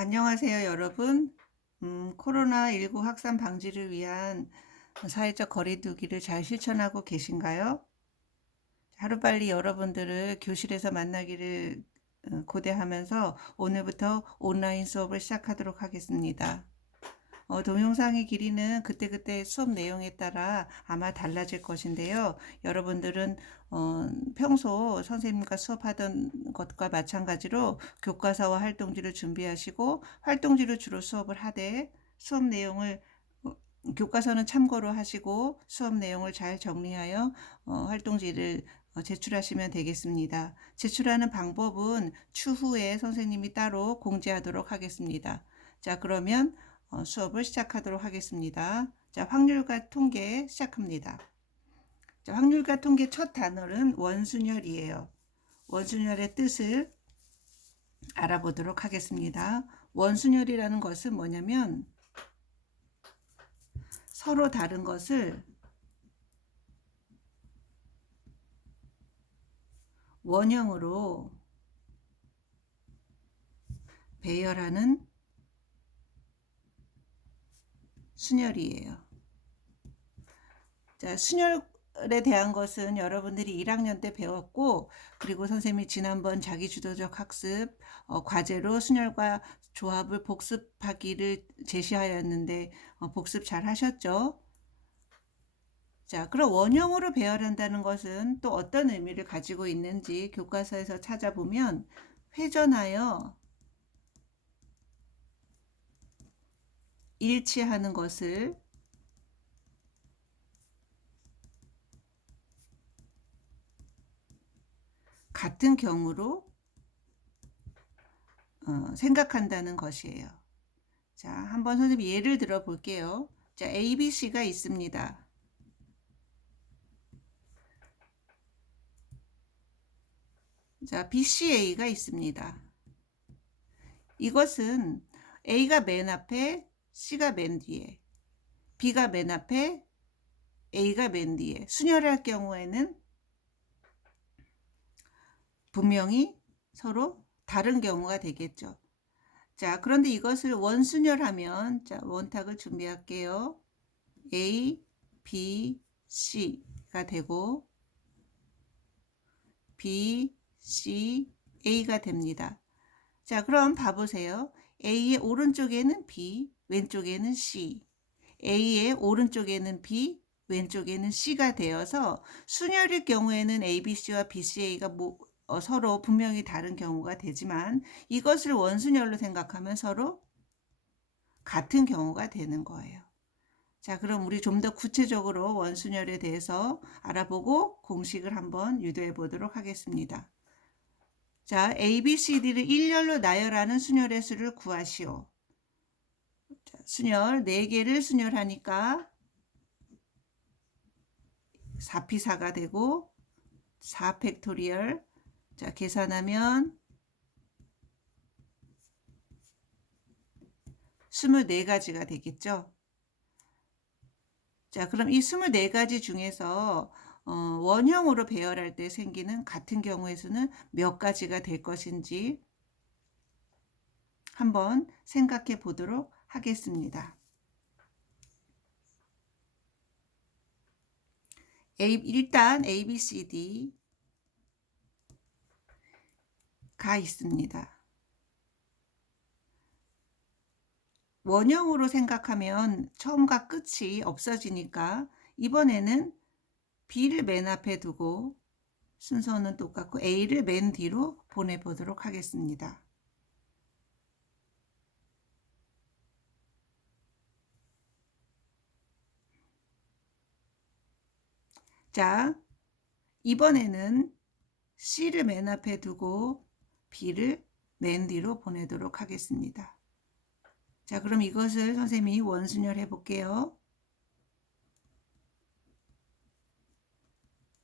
안녕하세요, 여러분. 코로나19 확산 방지를 위한 사회적 거리 두기를 잘 실천하고 계신가요? 하루빨리 여러분들을 교실에서 만나기를 고대하면서 오늘부터 온라인 수업을 시작하도록 하겠습니다. 동영상의 길이는 그때그때 수업 내용에 따라 아마 달라질 것인데요. 여러분들은 평소 선생님과 수업하던 것과 마찬가지로 교과서와 활동지를 준비하시고 활동지를 주로 수업을 하되 수업 내용을 교과서는 참고로 하시고 수업 내용을 잘 정리하여 활동지를 제출하시면 되겠습니다. 제출하는 방법은 추후에 선생님이 따로 공지하도록 하겠습니다. 자, 그러면 수업을 시작하도록 하겠습니다. 자, 확률과 통계 시작합니다. 자, 확률과 통계 첫 단어는 원순열이에요. 원순열의 뜻을 알아보도록 하겠습니다. 원순열이라는 것은 뭐냐면 서로 다른 것을 원형으로 배열하는 순열이에요. 자, 순열에 대한 것은 여러분들이 1학년 때 배웠고, 그리고 선생님이 지난번 자기주도적 학습 과제로 순열과 조합을 복습하기를 제시하였는데 복습 잘 하셨죠? 자, 그럼 원형으로 배열한다는 것은 또 어떤 의미를 가지고 있는지 교과서에서 찾아보면 회전하여 일치하는 것을 같은 경우로 생각한다는 것이에요. 자, 한번 선생님 예를 들어 볼게요. 자, ABC가 있습니다. 자, BCA가 있습니다. 이것은 A가 맨 앞에, C가 맨 뒤에, B가 맨 앞에, A가 맨 뒤에 순열할 경우에는 분명히 서로 다른 경우가 되겠죠. 자, 그런데 이것을 원순열하면, 자, 원탁을 준비할게요. A, B, C가 되고 B, C, A가 됩니다. 자, 그럼 봐보세요. A의 오른쪽에는 B, 왼쪽에는 C. A의 오른쪽에는 B, 왼쪽에는 C가 되어서 순열일 경우에는 ABC와 BCA가 서로 분명히 다른 경우가 되지만 이것을 원순열로 생각하면 서로 같은 경우가 되는 거예요. 자, 그럼 우리 좀 더 구체적으로 원순열에 대해서 알아보고 공식을 한번 유도해 보도록 하겠습니다. 자, A, B, C, D를 일렬로 나열하는 순열의 수를 구하시오. 자, 순열 4개를 순열하니까 4P4가 되고 4 팩토리얼. 자, 계산하면 24가지가 되겠죠. 자, 그럼 이 24가지 중에서 원형으로 배열할 때 생기는 같은 경우의 수는 몇 가지가 될 것인지 한번 생각해 보도록 하겠습니다. 일단 A, B, C, D가 있습니다. 원형으로 생각하면 처음과 끝이 없어지니까 이번에는 B를 맨 앞에 두고 순서는 똑같고 A를 맨 뒤로 보내보도록 하겠습니다. 자, 이번에는 C를 맨 앞에 두고 B를 맨 뒤로 보내도록 하겠습니다. 자, 그럼 이것을 선생님이 원순열 해볼게요.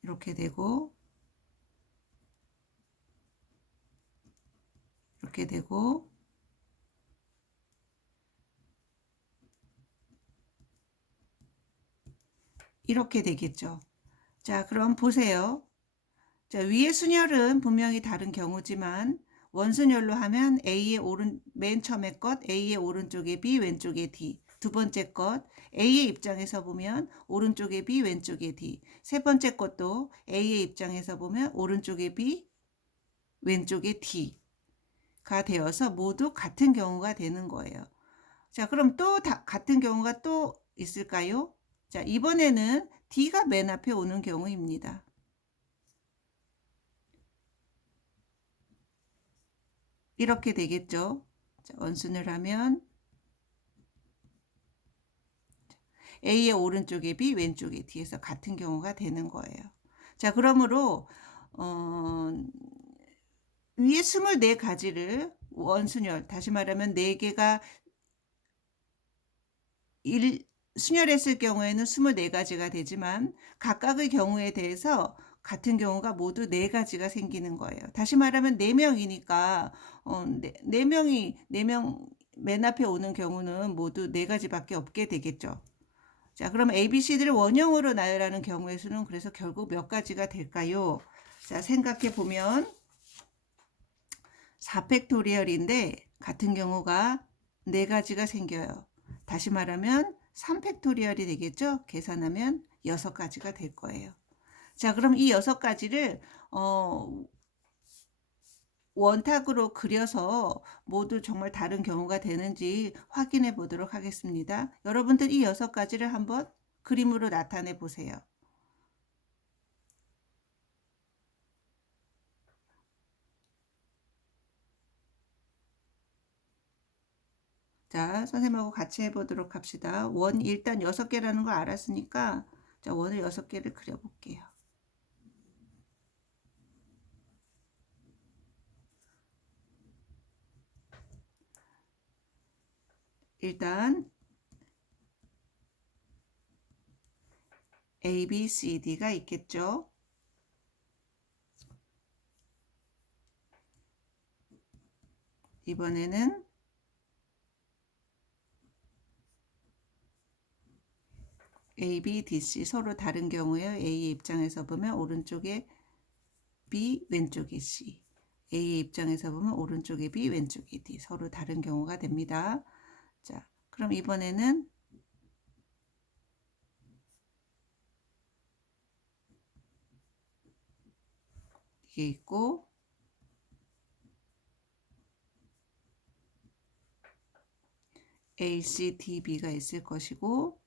이렇게 되고 이렇게 되고 이렇게 되겠죠. 자, 그럼 보세요. 자, 위의 순열은 분명히 다른 경우지만 원순열로 하면 맨 처음에 것 A의 오른쪽에 B, 왼쪽에 D. 두 번째 것 A의 입장에서 보면 오른쪽에 B, 왼쪽에 D. 세 번째 것도 A의 입장에서 보면 오른쪽에 B, 왼쪽에 D가 되어서 모두 같은 경우가 되는 거예요. 자, 그럼 또 같은 경우가 또 있을까요? 자, 이번에는 D가 맨 앞에 오는 경우입니다. 이렇게 되겠죠. 자, 원순을 하면 A의 오른쪽에 B, 왼쪽에 D에서 같은 경우가 되는 거예요. 자, 그러므로 위에 24가지를 원순열, 다시 말하면 4개가 순열했을 경우에는 24가지가 되지만 각각의 경우에 대해서 같은 경우가 모두 4가지가 생기는 거예요. 다시 말하면 4명이니까 4명 맨 앞에 오는 경우는 모두 4가지밖에 없게 되겠죠. 자, 그럼 ABCD를 원형으로 나열하는 경우의 수는 그래서 결국 몇 가지가 될까요? 자, 생각해 보면 4팩토리얼인데 같은 경우가 4가지가 생겨요. 다시 말하면 3팩토리얼이 되겠죠? 계산하면 6가지가 될 거예요. 자, 그럼 이 6가지를 원탁으로 그려서 모두 정말 다른 경우가 되는지 확인해 보도록 하겠습니다. 여러분들 이 6가지를 한번 그림으로 나타내 보세요. 자, 선생님하고 같이 해보도록 합시다. 원 일단 6개라는 걸 알았으니까 자, 원을 6개를 그려볼게요. 일단 A, B, C, D가 있겠죠. 이번에는 A, B, D, C 서로 다른 경우에요. A의 입장에서 보면 오른쪽에 B, 왼쪽에 C. A의 입장에서 보면 오른쪽에 B, 왼쪽에 D. 서로 다른 경우가 됩니다. 자, 그럼 이번에는 이게 있고 A, C, D, B가 있을 것이고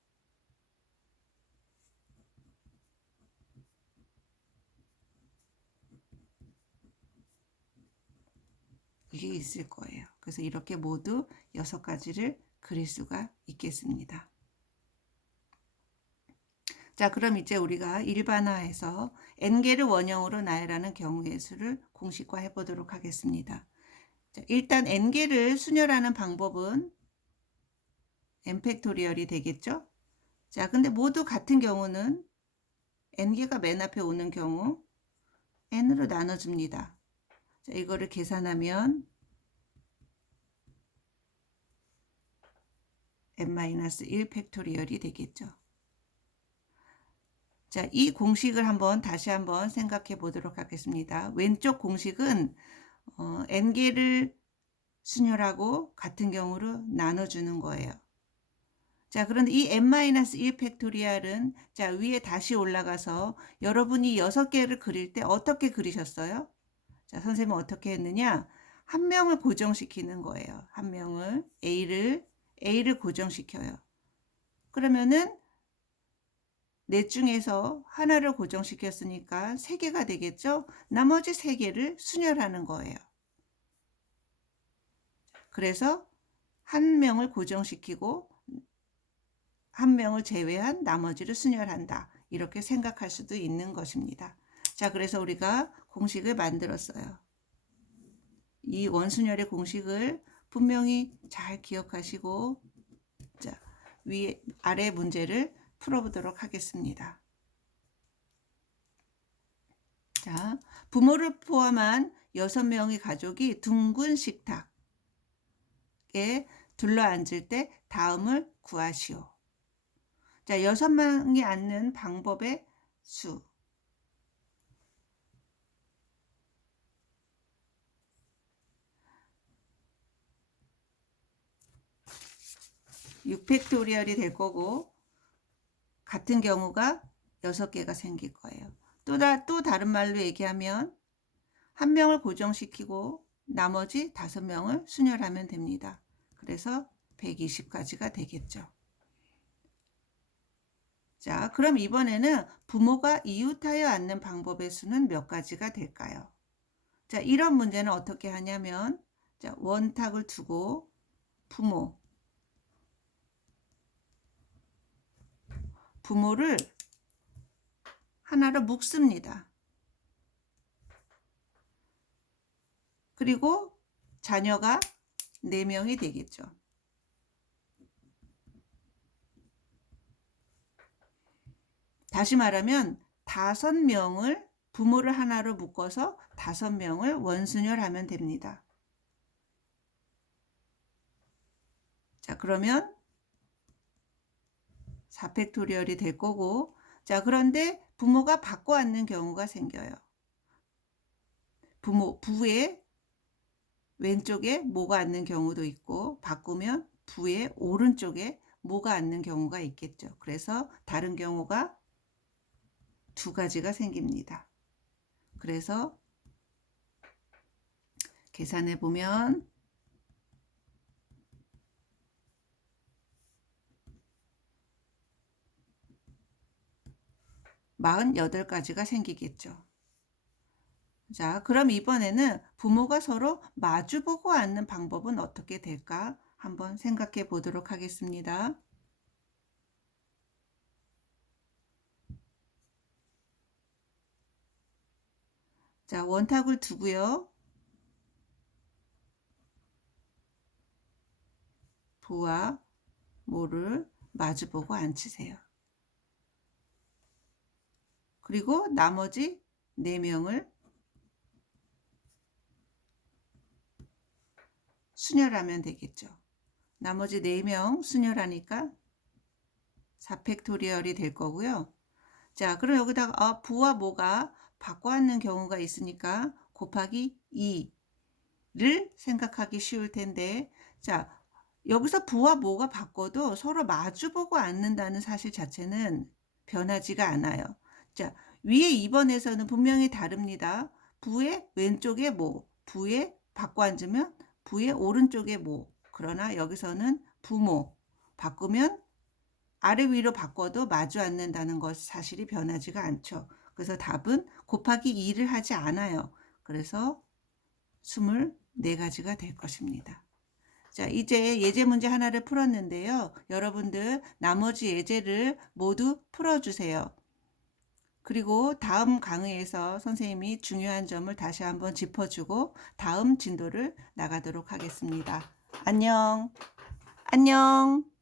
이게 있을 거예요. 그래서 이렇게 모두 6가지를 그릴 수가 있겠습니다. 자, 그럼 이제 우리가 일반화해서 n개를 원형으로 나열하는 경우의 수를 공식화해 보도록 하겠습니다. 자, 일단 n개를 순열하는 방법은 n팩토리얼이 되겠죠? 자, 근데 모두 같은 경우는 n개가 맨 앞에 오는 경우 n으로 나눠줍니다. 자, 이거를 계산하면 n-1 팩토리얼이 되겠죠. 자, 이 공식을 다시 한번 생각해 보도록 하겠습니다. 왼쪽 공식은 n개를 순열하고 같은 경우로 나눠주는 거예요. 자, 그런데 이 n-1 팩토리얼은 자, 위에 다시 올라가서 여러분이 6개를 그릴 때 어떻게 그리셨어요? 자, 선생님은 어떻게 했느냐? 한 명을 고정시키는 거예요. 한 명을 A를 고정시켜요. 그러면은 넷 중에서 하나를 고정시켰으니까 3개가 되겠죠? 나머지 3개를 순열하는 거예요. 그래서 한 명을 고정시키고 한 명을 제외한 나머지를 순열한다. 이렇게 생각할 수도 있는 것입니다. 자, 그래서 우리가 공식을 만들었어요. 이 원순열의 공식을 분명히 잘 기억하시고 자, 아래 문제를 풀어보도록 하겠습니다. 자, 부모를 포함한 6명의 가족이 둥근 식탁에 둘러앉을 때 다음을 구하시오. 자, 6명이 앉는 방법의 수. 6팩토리얼이 될 거고 같은 경우가 6개가 생길 거예요. 또 다른 말로 얘기하면 한 명을 고정시키고 나머지 5명을 순혈하면 됩니다. 그래서 120까지가 되겠죠. 자, 그럼 이번에는 부모가 이웃하여 앉는 방법의 수는 몇 가지가 될까요? 자, 이런 문제는 어떻게 하냐면, 자, 원탁을 두고 부모를 하나로 묶습니다. 그리고 자녀가 4명이 되겠죠. 다시 말하면 5명을 부모를 하나로 묶어서 5명을 원순혈하면 됩니다. 자, 그러면 4팩토리얼이 될 거고, 자, 그런데 부모가 바꿔 앉는 경우가 생겨요. 부의 왼쪽에 모가 앉는 경우도 있고, 바꾸면 부의 오른쪽에 모가 앉는 경우가 있겠죠. 그래서 다른 경우가 2가지가 생깁니다. 그래서 계산해 보면 48가지가 생기겠죠. 자, 그럼 이번에는 부모가 서로 마주보고 앉는 방법은 어떻게 될까? 한번 생각해 보도록 하겠습니다. 자, 원탁을 두고요. 부와 모를 마주보고 앉히세요. 그리고 나머지 4명을 순혈하면 되겠죠. 나머지 4명 순혈하니까 4팩토리얼이 될 거고요. 자, 그럼 여기다가 부와 모가 바꿔 앉는 경우가 있으니까 곱하기 2를 생각하기 쉬울 텐데, 자, 여기서 부와 모가 바꿔도 서로 마주보고 앉는다는 사실 자체는 변하지가 않아요. 자, 위에 2번에서는 분명히 다릅니다. 부의 왼쪽에 모, 부에 바꿔 앉으면 부의 오른쪽에 모. 그러나 여기서는 부모 바꾸면 아래 위로 바꿔도 마주 앉는다는 것 사실이 변하지가 않죠. 그래서 답은 곱하기 2를 하지 않아요. 그래서 24가지가 될 것입니다. 자, 이제 예제 문제 하나를 풀었는데요. 여러분들 나머지 예제를 모두 풀어주세요. 그리고 다음 강의에서 선생님이 중요한 점을 다시 한번 짚어주고 다음 진도를 나가도록 하겠습니다. 안녕. 안녕.